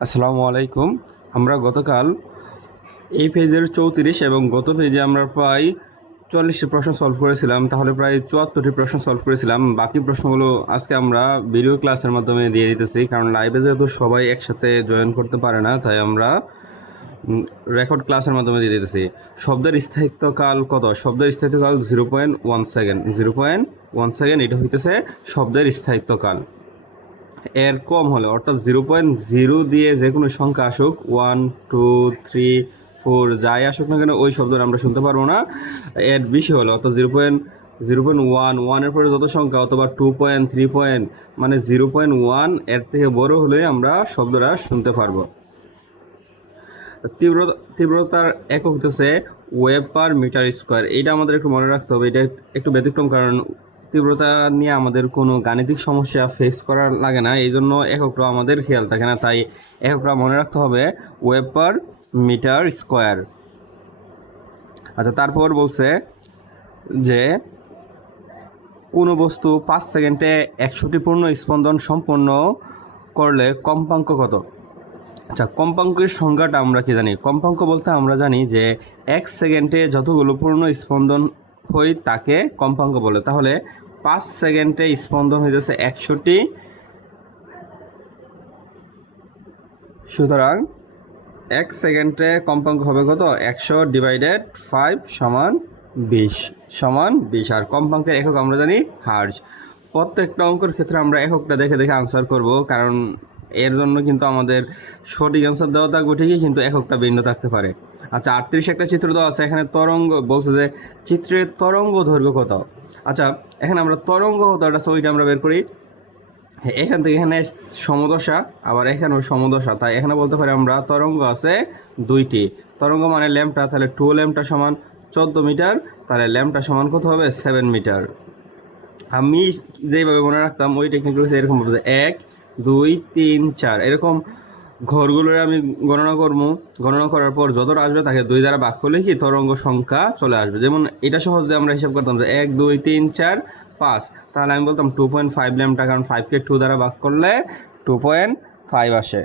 আসসালামু আলাইকুম। আমরা গতকাল এই পেজের 34 এবং গত পেজে আমরা প্রায় 40টি প্রশ্ন সলভ করেছিলাম, তাহলে প্রায় 74টি প্রশ্ন সলভ করেছিলাম। বাকি প্রশ্নগুলো আজকে আমরা ভিডিও ক্লাসের মাধ্যমে দিয়ে দিতেছি, কারণ লাইভে যেহেতু সবাই একসাথে জয়েন করতে পারে না, তাই আমরা রেকর্ড ক্লাসের মাধ্যমে দিয়ে দিতেছি। শব্দের স্থায়িত্বকাল কত? শব্দের স্থায়িত্বকাল 0.1 সেকেন্ড। 0.1 সেকেন্ড এটা হইতেছে শব্দের স্থায়িত্বকাল। এর কম হলে অর্থাৎ 0.0 দিয়ে যে কোনো সংখ্যা আসুক, 1 2 3 4 যাই আসুক না কেন, ওই শব্দটা আমরা শুনতে পারবো না। এর বেশি হলে অর্থাৎ 0.1 এর পরে যত সংখ্যা, অথবা 2.3 মানে 0.1 এর থেকে বড় হলে আমরা শব্দটা শুনতে পারবো। তীব্রতার একক হতেছে ওয়েভ পার মিটার স্কোয়ার। এটা আমাদের একটু মনে রাখতে হবে। এটা একটু ব্যতিক্রম, কারণ তীব্রতা নিয়ে আমাদের কোনো গাণিতিক সমস্যা ফেস করা লাগে না, এই জন্য এককটা আমাদের খেয়াল থাকে না, তাই এককটা মনে রাখতে হবে ওয়েভ পার মিটার স্কোয়ার। আচ্ছা, তারপর বলছে যে কোনো বস্তু 5 সেকেন্ডে 100টি পূর্ণ স্পন্দন সম্পন্ন করলে কম্পাঙ্ক কত? আচ্ছা, কম্পাঙ্কের সংজ্ঞাটা আমরা কি জানি? কম্পাঙ্ক বলতে আমরা জানি যে 1 সেকেন্ডে যতগুলো পূর্ণ স্পন্দন হয় তাকে কম্পাঙ্ক বলে। তাহলে 5 সেকেন্ডে স্পন্দন হইতেছে 100টি, সুতরাং 1 সেকেন্ডে কম্পাঙ্ক হবে কত? 100/5 সমান 20 আর কম্পাঙ্কের একক আমরা জানি হার্জ। প্রত্যেকটা অঙ্কের ক্ষেত্রে আমরা এককটা দেখে দেখে আনসার করব, কারণ এর জন্য কিন্তু আমাদের সঠিক অ্যান্সার দেওয়া থাকবে ঠিকই, কিন্তু এককটা ভিন্ন থাকতে পারে। আচ্ছা, 38 একটা চিত্র দেওয়া আছে, এখানে তরঙ্গ বলছে যে চিত্রের তরঙ্গ দৈর্ঘ্য কত? আচ্ছা, এখানে আমরা তরঙ্গ কতটা আছে ওইটা আমরা বের করি। এখান থেকে এখানে সমদশা, আবার এখানেও সমদশা, তাই এখানে বলতে পারি আমরা তরঙ্গ আছে 2টি। তরঙ্গ মানে ল্যাম্পটা, তাহলে 2 ল্যাম্পটা সমান 14 মিটার, তাহলে ল্যাম্পটা সমান কত হবে? 7 মিটার। আমি যেইভাবে মনে রাখতাম ওই টেকনিক রয়েছে এরকম ভাবে 1 2 3 4 এরকম ঘরগুলোর আমি গণনা করবো। গণনা করার পর যতটা আসবে তাকে 2 দ্বারা ভাগ করলে কি তরঙ্গ সংখ্যা চলে আসবে। যেমন এটা সহজে আমরা হিসাব করতাম যে 1 2 3 4 5, তাহলে আমি বলতাম 2.5 ল্যাম্পটা, কারণ 5কে 2 দ্বারা ভাগ করলে 2.5 আসে।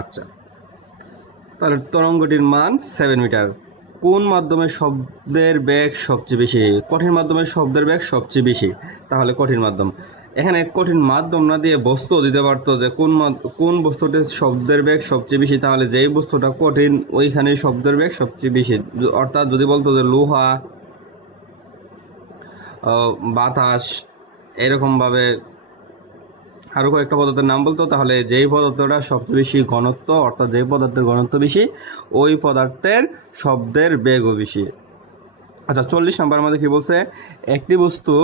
আচ্ছা, তাহলে তরঙ্গটির মান 7 মিটার। কোন মাধ্যমে শব্দের বেগ সবচেয়ে বেশি? কঠিন মাধ্যমে শব্দের বেগ সবচেয়ে বেশি, তাহলে কঠিন মাধ্যম। এখানে কঠিন মাধ্যম না দিয়ে বস্তু দিতে পারতো যে কোন বস্তুতে শব্দের বেগ সবচেয়ে বেশি, তাহলে যেই বস্তুটা কঠিন ওইখানে শব্দের বেগ সবচেয়ে বেশি। অর্থাৎ যদি বলতো যে লোহা, বাতাস, এরকমভাবে আরও কয়েকটা পদার্থের নাম বলতো, তাহলে যেই পদার্থটা সবচেয়ে বেশি ঘনত্ব, অর্থাৎ যেই পদার্থের ঘনত্ব বেশি ওই পদার্থের শব্দের বেগও বেশি। আচ্ছা, 40 নম্বর আমাদের কি বলছে? একটি বস্তু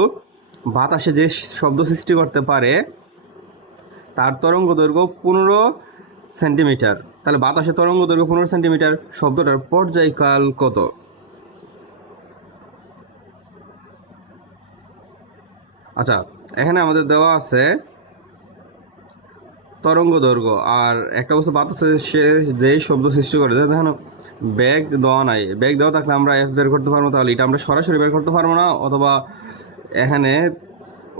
বাতাসে যে শব্দ সৃষ্টি করতে পারে তার তরঙ্গ দৈর্ঘ্য 15 সেন্টিমিটার। তাহলে বাতাসে তরঙ্গ দৈর্ঘ্য 15 সেন্টিমিটার, শব্দটার পর্যায়কাল কত? আচ্ছা, এখানে আমাদের দেওয়া আছে তরঙ্গ দৈর্ঘ্য, আর একটা বস্তু বাতাসে সে যেই শব্দ সৃষ্টি করে, দেখেন ব্যাগ দেওয়া নাই। ব্যাগ দেওয়া থাকলে আমরা এফ বের করতে পারবো, তাহলে এটা আমরা সরাসরি বের করতে পারবো না, অথবা এখানে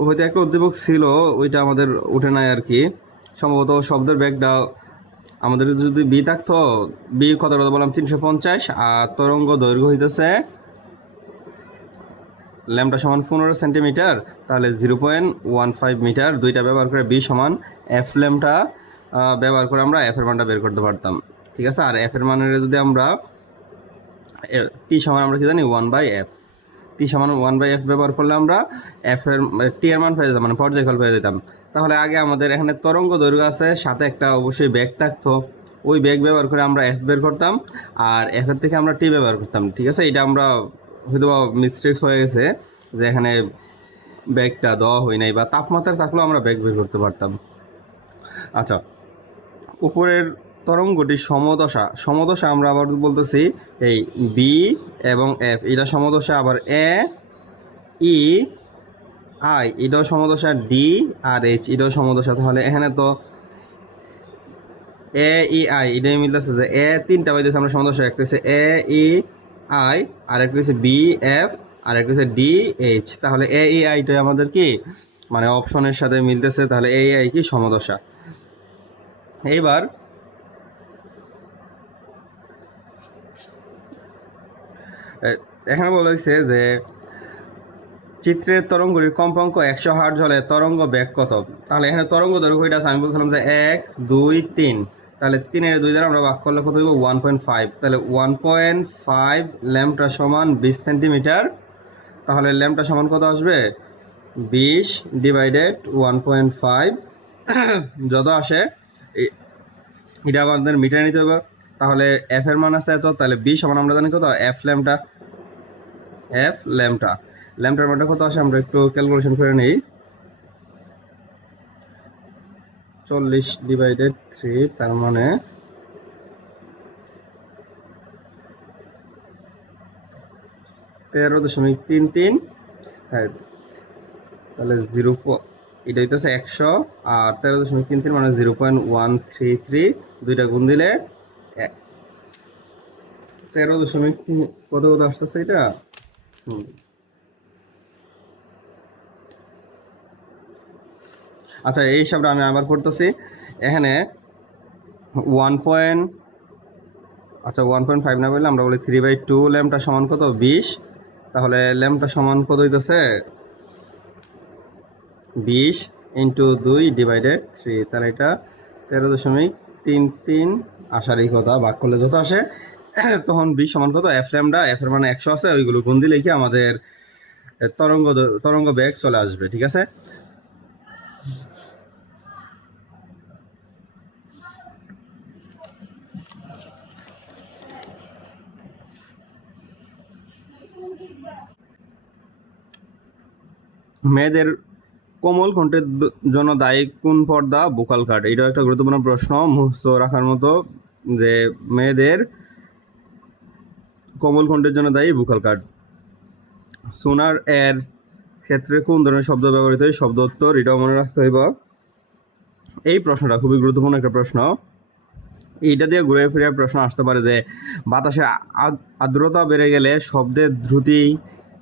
হয়তো একটা উদ্দীপক ছিল ওইটা আমাদের উঠে নাই আর কি। সম্ভবত শব্দের ব্যাগটা আমাদের যদি বি থাকতো, বি কত বললাম 350, আর তরঙ্গ দৈর্ঘ্য হইতেছে ল্যাম্পটা সমান 15 সেন্টিমিটার, তাহলে 0.15 মিটার। দুইটা ব্যবহার করে বি সমান এফ ল্যাম্পটা ব্যবহার করে আমরা এফের মানটা বের করতে পারতাম। ঠিক আছে, আর এফের মানের যদি আমরা টি সমান আমরা কি জানি 1/f, টি সমান 1/f ব্যবহার করলে আমরা এফের টি এর মান পেয়ে যেতাম, মানে পর্যায়কাল পেয়ে যেতাম। তাহলে আগে আমাদের এখানে তরঙ্গ দৈর্ঘ্য আছে, সাথে একটা অবশ্যই ব্যাগ থাকতো, ওই ব্যাগ ব্যবহার করে আমরা এফ বের করতাম, আর এফের থেকে আমরা টি ব্যবহার করতাম। ঠিক আছে, এটা আমরা হয়তো মিস্টেক্স হয়ে গেছে যে এখানে ব্যাগটা দেওয়া হয় নাই, বা তাপমাত্রা থাকলেও আমরা ব্যাগ বের করতে পারতাম। আচ্ছা, উপরের তরঙ্গটি সমদশা আমরা আবার বলতেছি এই বি এবং এফ, এটা সমদশা, আবার এ ই আই এটাও সমদশা, ডি আর এইচ এটাও সমদশা। তাহলে এখানে তো এ ই আই এটাই মিলতেছে যে 3টা পাইতেছে আমরা সমদশা, একটা হচ্ছে এ ই আই আর একটা হচ্ছে বি এফ আর একটা হচ্ছে ডি এইচ। তাহলে এ ই আইটা আমাদের কি মানে অপশনের সাথে মিলতেছে, তাহলে এ ই আই কি সমদশা। এইবার এখানে বলা হয়েছে যে চিত্রের তরঙ্গটির কম্পাঙ্ক 100 হার্জ হলে তরঙ্গ বেগ কত। তাহলে এখানে তরঙ্গ দৈর্ঘ্য এটা আছে, আমি বলছিলাম যে 1 2 3, তাহলে 3-এর 2 দ্বারা আমরা ভাগ করলে কত হইব 1.5, তাহলে 1.5 ল্যাম্বটা সমান 20 সেন্টিমিটার। তাহলে ল্যাম্বটা সমান কত আসবে 20 ডিভাইডেড 1.5 যত আসে এটা আমাদের মিটার নিতে হবে। তাহলে এফ এর মান আছে এত, তাহলে 20 সমান আমরা জানি কত এফ ল্যাম্বটার মানটা কত আসে আমরা একটু ক্যালকুলেশন করে নিই। 40 ডিভাইডেড 3, তার মানে 13.33। হ্যাঁ, তাহলে এটা হইতেছে 100 আর 13.33 মানে 0.133, দুইটা গুণ দিলে 13 কত আসতেছে এটা। আচ্ছা, এই হিসাবটা আমি আবার করতেছি। এখানে 1.5 না বললে আমরা বলি 3/2 ল্যাম্বটা সমান কত 20। তাহলে ল্যাম্বটা সমান কত হইতেছে 20 ইন্টু 2 ডিভাইডেড 3, তাহলে এটা 13.33 আসারই কথা, ভাগ করলে যত আসে তখন 20 সমান কত এফ ল্যাম্বডা, এফ এর মানে 100 আছে, ওইগুলো গুণ দিলে কি আমাদের তরঙ্গ বেগ চলে আসবে। ঠিক আছে, মেয়েদের কোমল কণ্ঠের জন্য দায়ী কোন পর্দা? বোকাল কাট। এটাও একটা গুরুত্বপূর্ণ প্রশ্ন, মুহূর্ত রাখার মতো, যে মেয়েদের কোমল কণ্ঠের জন্য দায়ী বোকাল কাট। সোনার এর ক্ষেত্রে কোন ধরনের শব্দ ব্যবহৃত হয়? শব্দ উত্তর, এটাও মনে রাখতে হইব। এই প্রশ্নটা খুবই গুরুত্বপূর্ণ একটা প্রশ্ন, এইটা দিয়ে ঘুরে ফিরে প্রশ্ন আসতে পারে যে বাতাসের আর্দ্রতা বেড়ে গেলে শব্দের দ্রুতি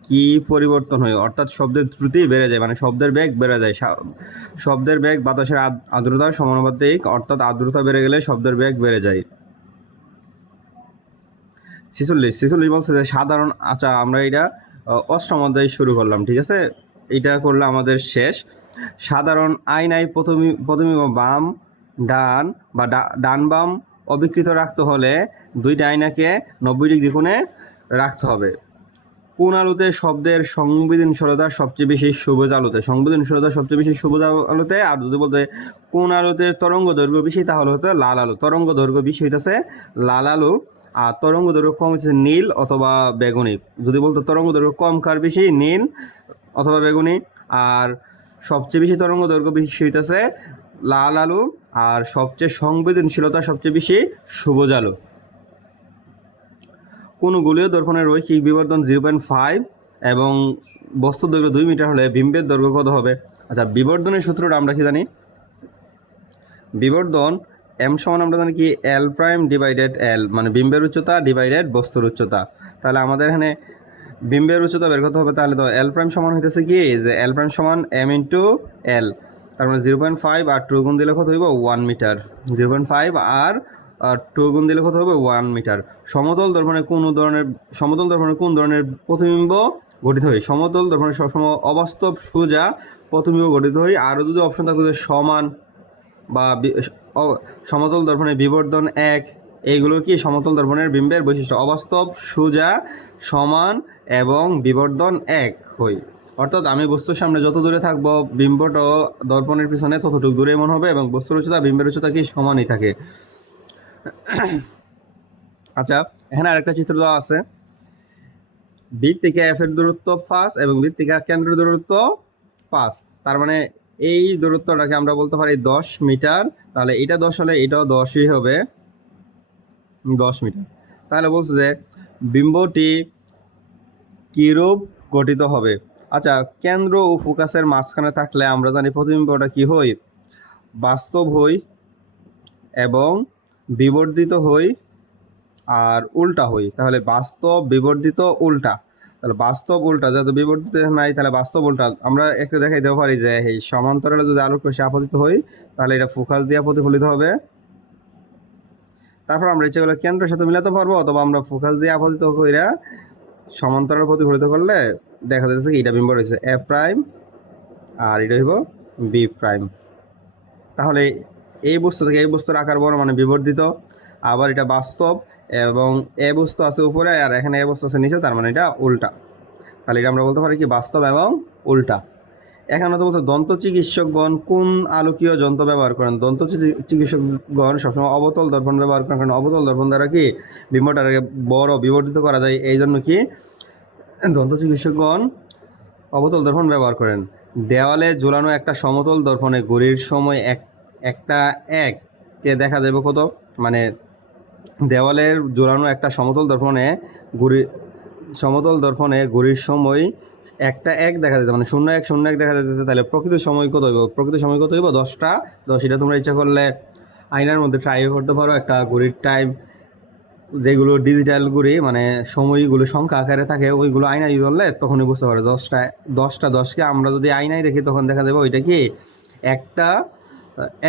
কি পরিবর্তন হয়? অর্থাৎ শব্দের দ্রুতি বেড়ে যায়, মানে শব্দের বেগ বেড়ে যায়। শব্দের বেগ বাতাসের আর্দ্রতার সমানুপাতিক, অর্থাৎ আর্দ্রতা বেড়ে গেলে শব্দের বেগ বেড়ে যায়। 46 বলছে যে সাধারণ। আচ্ছা, আমরা এটা অষ্টম অধ্যায় শুরু করলাম, ঠিক আছে, এটা করলে আমাদের শেষ। সাধারণ আয়নায় প্রথমে বাম ডান বা ডান বাম অবিকৃত রাখতে হলে দুইটা আয়নাকে 90 ডিগ্রি কোণে রাখতে হবে। কোন আলোতে শব্দের সংবেদনশীলতা সবচেয়ে বেশি? সবুজ আলোতে। সংবেদনশীলতা সবচেয়ে বেশি সবুজ আলোতে। আর যদি বলতে কোন আলোতে তরঙ্গ দৈর্ঘ্য বেশি, তাহলে হতো লাল আলো। তরঙ্গ দৈর্ঘ্য বেশি হইতেছে লাল আলো, আর তরঙ্গ দৈর্ঘ্য কম হচ্ছে নীল অথবা বেগুনি। যদি বলতো তরঙ্গ দৈর্ঘ্য কম কার বেশি, নীল অথবা বেগুনি। আর সবচেয়ে বেশি তরঙ্গ দৈর্ঘ্য বেশি হইতেছে লাল আলো, আর সবচেয়ে সংবেদনশীলতা সবচেয়ে বেশি সবুজ আলো। কোন গোলীয় দর্পণের রৈখিক বিবর্ধন 0.5 এবং বস্তুর দৈর্ঘ্য 2 মিটার হলে বিম্বের দৈর্ঘ্য কত হবে? আচ্ছা, বিবর্ধনের সূত্রটা আমরা কি জানি? বিবর্ধন এম সমান আমরা জানি কি এল প্রাইম ডিভাইডেড এল, মানে বিম্বের উচ্চতা ডিভাইডেড বস্তুর উচ্চতা। তাহলে আমাদের এখানে বিম্বের উচ্চতা বের করতে হবে, তাহলে তো এল প্রাইম সমান হইতেছে কি যে এল প্রাইম সমান এম ইন্টু এল, তার মানে 0.5 আর 2 গুণ দিলে কত হইব 1 মিটার। 0.5 আর 2 গুণ দিলে কত হবে 1 মিটার। সমতল দর্পণে কোন ধরনের প্রতিবিম্ব গঠিত হয়? সমতল দর্পণে সবসময় অবাস্তব সোজা প্রতিবিম্ব গঠিত হয়। আরও যদি অপশন থাকতো যে সমান বা সমতল দর্পণের বিবর্ধন 1, এইগুলো কি সমতল দর্পণের বিম্বের বৈশিষ্ট্য। অবাস্তব সোজা সমান এবং বিবর্ধন 1 হয়। অর্থাৎ আমি বস্তুর সামনে যত দূরে থাকবো বিম্বটা দর্পণের পিছনে ততটুকু দূরে মনে হবে, এবং বস্তুর উচ্চতা বিম্বের উচ্চতা কি সমানই থাকে। আচ্ছা, এখানে আরেকটা চিত্র দেওয়া আছে। বৃত্ত থেকে এফ এর দূরত্ব 5 এবং বৃত্ত থেকে কেন্দ্রের দূরত্ব 5, তার মানে এই দূরত্বটাকে আমরা বলতে পারি 10 মিটার। তাহলে এটা 10 হলে এটাও 10ই হবে, 10 মিটার। তাহলে বলছে যে বিম্বটি কিরূপ গঠিত হবে? আচ্ছা, কেন্দ্র ও ফোকাসের মাঝখানে থাকলে আমরা জানি প্রতিবিম্বটা কি হয়? বাস্তব হই এবং বিবর্ধিত হই আর উল্টা হই। তাহলে বাস্তব, বিবর্ধিত, উল্টা। তাহলে বাস্তব উল্টা, যেহেতু বিবর্তিত নাই তাহলে বাস্তব উল্টা। আমরা একটু দেখাই দিতে পারি যে এই সমান্তরালে যদি আলোক রশ্মি আপতিত হই তাহলে এটা ফোকাস দিয়ে প্রতিফলিত হবে। তারপর আমরা ইচ্ছা করলে কেন্দ্রের সাথে মিলাতে পারবো, অথবা আমরা ফোকাস দিয়ে আপতিত কইরা সমান্তরাল প্রতিফলিত করলে দেখা যাচ্ছে কি এটা বিম্ব রয়েছে এ প্রাইম আর এটা হইব বি প্রাইম। তাহলে এই বস্তু থেকে এই বস্তুর আকার বড় মানে বিবর্ধিত, আবার এটা বাস্তব, এবং এ বস্তু আছে উপরে আর এখানে এ বস্তু আছে নিচে, তার মানে এটা উল্টা। তাহলে এটা আমরা বলতে পারি কি বাস্তব এবং উল্টা। এখানে তো বলছে দন্ত চিকিৎসকগণ কোন আলোকীয় যন্ত্র ব্যবহার করেন। দন্ত চিকিৎসকগণ সবসময় অবতল দর্পণ ব্যবহার করেন, কারণ অবতল দর্পণ দ্বারা কি বিম্বটাকে বড় বিবর্ধিত করা যায়, এই জন্য কি দন্ত চিকিৎসকগণ অবতল দর্পণ ব্যবহার করেন। দেওয়ালে ঝোলানো একটা সমতল দর্পণে ঘড়ির সময় একটা এককে দেখা যাবে কত, মানে দেওয়ালের ঝোলানো একটা সমতল দর্পণে ঘড়ির সময় একটা এক দেখা যেতে, মানে 0101 দেখা যেতেছে। তাহলে প্রকৃত সময় কত হইব? প্রকৃত সময় কত হইব? 10টা 10। এটা তোমরা ইচ্ছা করলে আয়নার মধ্যে ট্রাই করতে পারো, একটা ঘড়ির টাইম যেগুলো ডিজিটাল ঘড়ি মানে সময়গুলো সংখ্যা আকারে থাকে, ওইগুলো আয়নায় ধরলে তখনই বুঝতে পারো। 10কে আমরা যদি আয়নায় দেখি তখন দেখা যাবে ওইটা কি একটা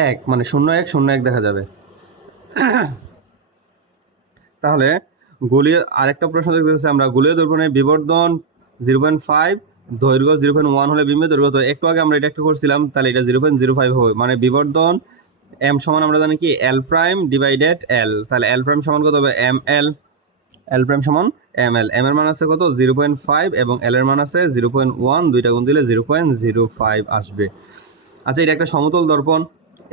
এক, মানে 0101 দেখা যাবে। তাহলে গোলীয় আরেকটা প্রশ্ন দেখতে পাচ্ছি আমরা, গোলীয় দর্পণের বিবর্ধন 0.5, দৈর্ঘ্য 0.1 হলে বিম্বের দৈর্ঘ্য তো একটু আগে আমরা এটা একটু করছিলাম, তাহলে এটা 0.05 হবে। মানে বিবর্ধন এম সমান আমরা জানি কি এল প্রাইম ডিভাইডেড এল। তাহলে এল প্রাইম সমান কত হবে? M L. এল প্রাইম সমান এম এল। এম এর মান আছে কত? 0.5 এবং এল এর মান আছে 0.1, দুইটা গুণ দিলে 0.05 আসবে। আচ্ছা, এটা একটা সমতল দর্পণ,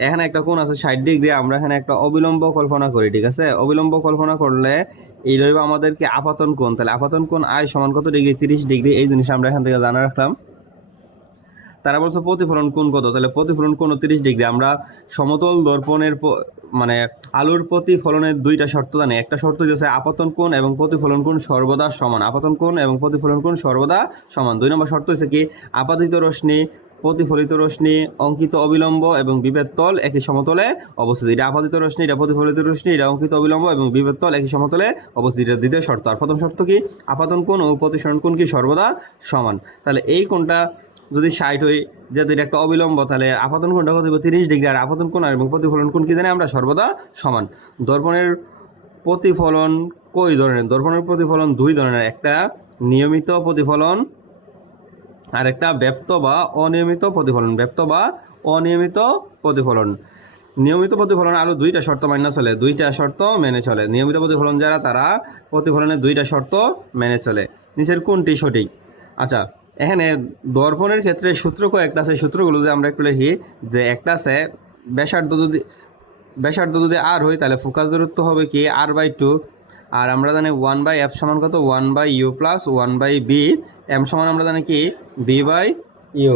এখানে একটা কোণ আছে 60 ডিগ্রি, আমরা এখানে একটা অবিলম্ব কল্পনা করি, ঠিক আছে? অবিলম্ব কল্পনা করলে এই রইব আমাদেরকে আপাতন কোণ। তাহলে আপাতন কোণ আই সমান কত ডিগ্রি? 30 ডিগ্রি। এই জিনিস আমরা এখান থেকে জানা রাখলাম। তারা বলছে প্রতিফলন কোণ কত? তাহলে প্রতিফলন কোণ 30 ডিগ্রি। আমরা সমতল দর্পণের মানে আলোর প্রতিফলনের দুইটা শর্ত জানি। একটা শর্ত হচ্ছে আপতন কোণ এবং প্রতিফলন কোণ সর্বদা সমান। আপতন কোণ এবং প্রতিফলন কোণ সর্বদা সমান। 2 নম্বর শর্ত হচ্ছে কি আপাতিত রশ্মি, প্রতিফলিত রশ্মি, অঙ্কিত অবিলম্ব এবং বিভেদ তল একই সমতলে অবস্থিত। এটা আপাতিত রশ্মি, এটা প্রতিফলিত রশ্মি, এটা অঙ্কিত অবিলম্ব এবং বিভেদ তল একই সমতলে অবস্থিত। এটা দ্বিতীয় শর্ত। আর প্রথম শর্ত কি আপাতন কোণ ও প্রতিসরণ কোণ কি সর্বদা সমান। তাহলে এই কোণটা যদি 60 হয়, যেহেতু এটা একটা অবিলম্ব, তাহলে আপাতন কোণটা কত হবে? 30 ডিগ্রি। আর আপতন কোণ এবং প্রতিফলন কোণ কি জানি আমরা? সর্বদা সমান। দর্পণের প্রতিফলন কই ধরনের? দর্পণের প্রতিফলন দুই ধরনের, একটা নিয়মিত প্রতিফলন আর একটা ব্যপ্ত বা অনিয়মিত প্রতিফলন। ব্যপ্ত বা অনিয়মিত প্রতিফলন। নিয়মিত প্রতিফলন আলো দুইটা শর্ত মান্য চলে, দুইটা শর্ত মেনে চলে। নিয়মিত প্রতিফলন যারা তারা প্রতিফলনের দুইটা শর্ত মেনে চলে। নিচের কোনটি সঠিক? আচ্ছা, এখানে দর্পণের ক্ষেত্রে সূত্র কয়েকটা আছে, সূত্রগুলো যদি আমরা একটু লিখি, যে একটা আছে ব্যাসার্ধ যদি আর হয় তাহলে ফোকাস দূরত্ব হবে কি r/2। আর আমরা জানি 1/f সমান কত? 1/u plus 1/b। এম সমান আমরা জানি কি b/u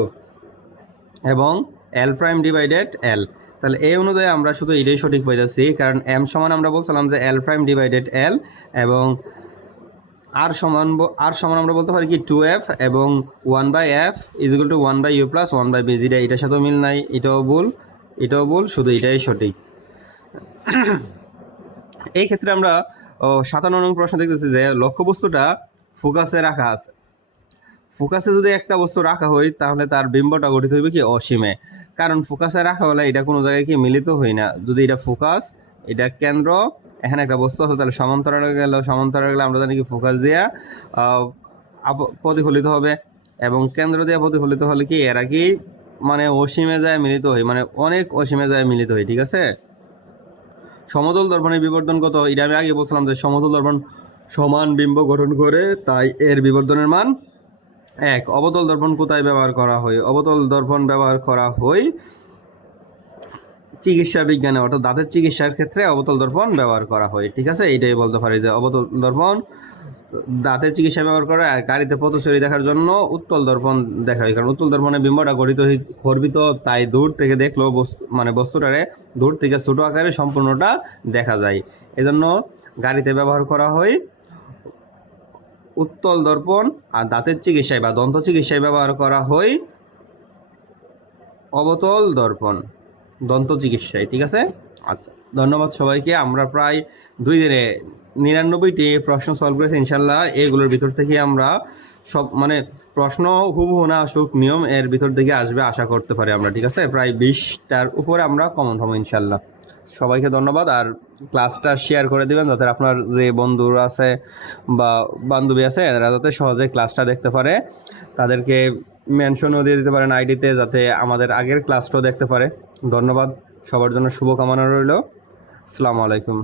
এবং এল প্রাইম ডিভাইডেড এল। তাহলে এই অনুযায়ী আমরা শুধু এটাই সঠিক পাই যাচ্ছি, কারণ এম সমান আমরা বলছিলাম যে এল প্রাইম ডিভাইডেড এল, এবং আর সমান আমরা বলতে পারি কি 2f এবং 1/f is equal to 1/u plus 1/b। যেটা এটার সাথেও মিল নাই, এটাও ভুল, শুধু এটাই সঠিক। এই ক্ষেত্রে আমরা 57 নং প্রশ্ন দেখতেছি যে লক্ষ্যবস্তুটা ফোকাসে রাখা আছে। ফোকাসে যদি একটা বস্তু রাখা হয় তাহলে তার বিম্বটা গঠিত হইবে কি অসীমে, কারণ ফোকাসে রাখা হলে এটা কোনো জায়গায় কি মিলিত হয় না। যদি এটা ফোকাস, এটা কেন্দ্র, এখানে একটা বস্তু আছে, তাহলে সমান্তরালে গেলে আমরা জানি কি ফোকাস দিয়া প্রতিফলিত হবে, এবং কেন্দ্র দিয়ে প্রতিফলিত হলে কি এরা কি মানে অসীমে যায় মিলিত হয়, মানে অনেক অসীমে যায় মিলিত হয়, ঠিক আছে? সমতল দর্পণের বিবর্ধন কত? এটা আমি আগে বলছিলাম যে সমতল দর্পণ সমান বিম্ব গঠন করে, তাই এর বিবর্ধনের মান 1। অবতল দর্পণ কোথায় ব্যবহার করা হয়? অবতল দর্পণ ব্যবহার করা হয় চিকিৎসা বিজ্ঞানে, অর্থাৎ দাঁতের চিকিৎসার ক্ষেত্রে অবতল দর্পণ ব্যবহার করা হয়, ঠিক আছে? এইটাই বলতে পারি যে অবতল দর্পণ দাঁতের চিকিৎসা ব্যবহার করা। গাড়িতে পথচরী দেখার জন্য উত্তল দর্পণ দেখা হয়, কারণ উত্তল দর্পণে বিম্বটা গর্বিত, তাই দূর থেকে দেখলেও মানে বস্তুটারে দূর থেকে ছোট আকারে সম্পূর্ণটা দেখা যায়, এজন্য গাড়িতে ব্যবহার করা হয় উত্তল দর্পণ। আর দাঁতের চিকিৎসায় বা দন্ত চিকিৎসায় ব্যবহার করা হয় অবতল দর্পণ, দন্ত চিকিৎসায়, ঠিক আছে? আচ্ছা, ধন্যবাদ সবাইকে। আমরা প্রায় 2 দিনে 99টি প্রশ্ন সলভ করেছি ইনশাল্লাহ। এগুলোর ভিতর থেকে আমরা সব মানে প্রশ্ন হুবহু না আসুক, নিয়ম এর ভিতর থেকে আসবে আশা করতে পারি আমরা, ঠিক আছে? প্রায় 20টার উপরে আমরা কমন হবো ইনশাল্লাহ। সবাইকে ধন্যবাদ। আর ক্লাসটা শেয়ার করে দিবেন যাতে আপনার যে বন্ধুরা আছে বা বান্ধবী আছে এরা যাতে সহজে ক্লাসটা দেখতে পারে। তাদেরকে মেনশনও দিয়ে দিতে পারেন আইডিতে, যাতে আমাদের আগের ক্লাসটাও দেখতে পারে। ধন্যবাদ, সবার জন্য শুভকামনা রইল। আসসালামু আলাইকুম।